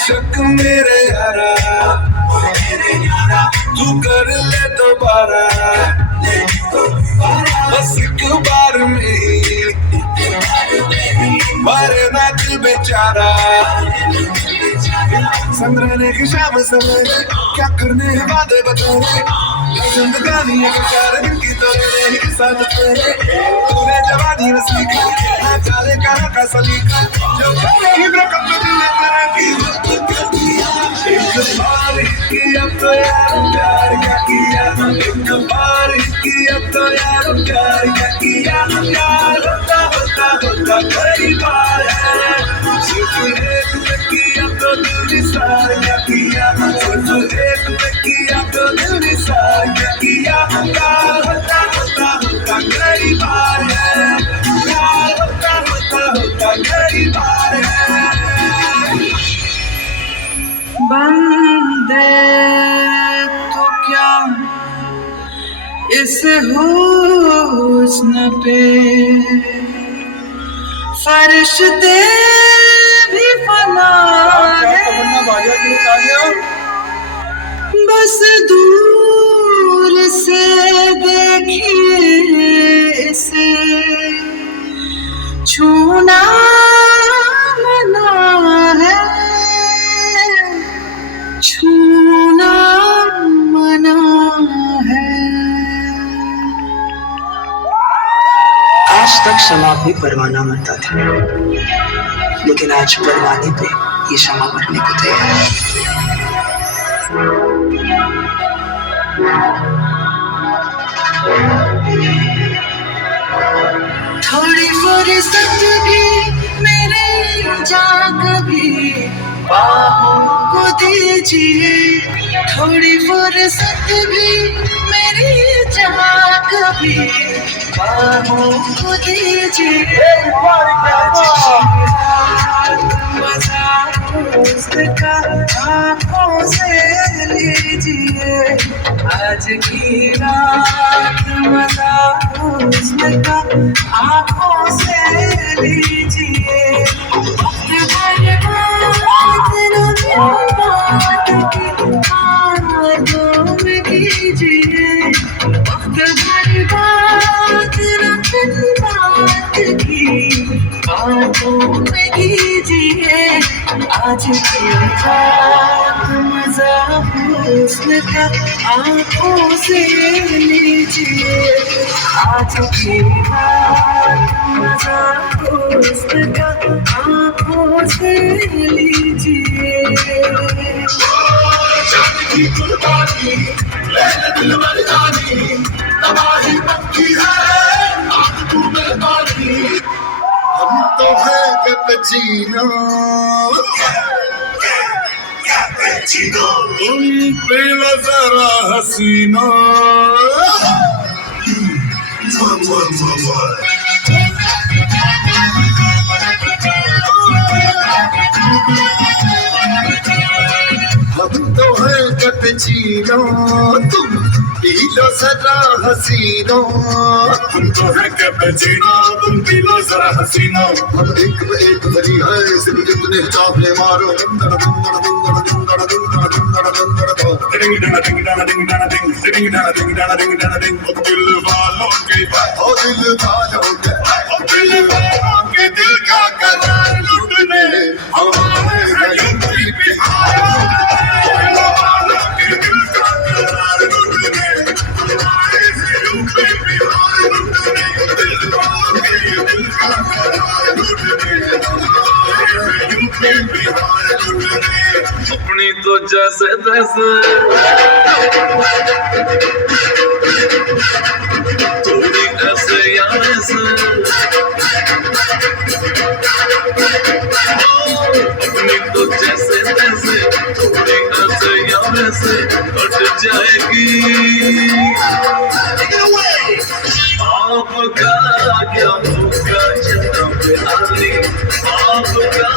शक मेरे यारा तू कर ले दोबारा, बस एक बार में मारे ना दिल बेचारा। संद्रने की शाम समय क्या करने हैं वादे बताने, जिंदगानी एक 4 दिन की तरह एक साथ तेरे तूने जवानी में सीखा ना चाले कहाँ का सलीका, जो पहले ही ब्रेकअप में दिल तेरा की कर दिया। एक बार की अब तो यार प्यार क्या किया, एक बार की अब तो यार प्यार क्या किया। प्यार होता होता होता कई बार है, सिर्फ एक की अब तो दिल निसार क्या किया, सिर्फ एक की अब तो दिल निसार क्या किया। प्यार होता होता होता कई बार है, प्यार होता होता होता कई बार है। बंदे तो क्या इस हुस्न पे फरिश्ते भी फना है, बस दूर से देखिए इसे छूना मना है, छूना मना है। आज तक शमा पे परवाना मरता था, लेकिन आज परवाने पे ये शमा मरने को तैयार है। थोड़ी फुर्सत भी मेरे जाग भी बाहों को दीजिए, थोड़ी फुर्सत भी मेरी जाग भी बाहों को दीजिए। मजा उसका आँखों से लीजिए, आज की रात मजा उसका आँखों से लीजिए। आज की रात मजा हुस्न का आँखों से लीजिए, आज की रात मजा हुस्न का आँखों से लीजिए। हम तो है कैपेचिनो, तुम पे जरा हसीनो। हम तो है कैपेचिनो, तुम पी लो जरा हसीनो। हम तो है कैपेचिनो, तुम पी लो जरा हसीनो। हम एक पे एक भरी है, सिर्फ जितने चावले मारो। दिल वालों के दिल का करार लुटने हमारे हैं यूपी बिहार। दिल वालों के दिल का करार लुटने हमारे हैं यूपी बिहार लुटने। दिल वालों के दिल का करार लुटने हमारे हैं यूपी बिहार लुटने। अपनी तो जैसे तैसे थोड़ी ऐसे या ऐसे, अपनी तो जैसे तैसे थोड़ी ऐसे या वैसे कट जाएगी। आपका क्या होगा जनाब आली, आपका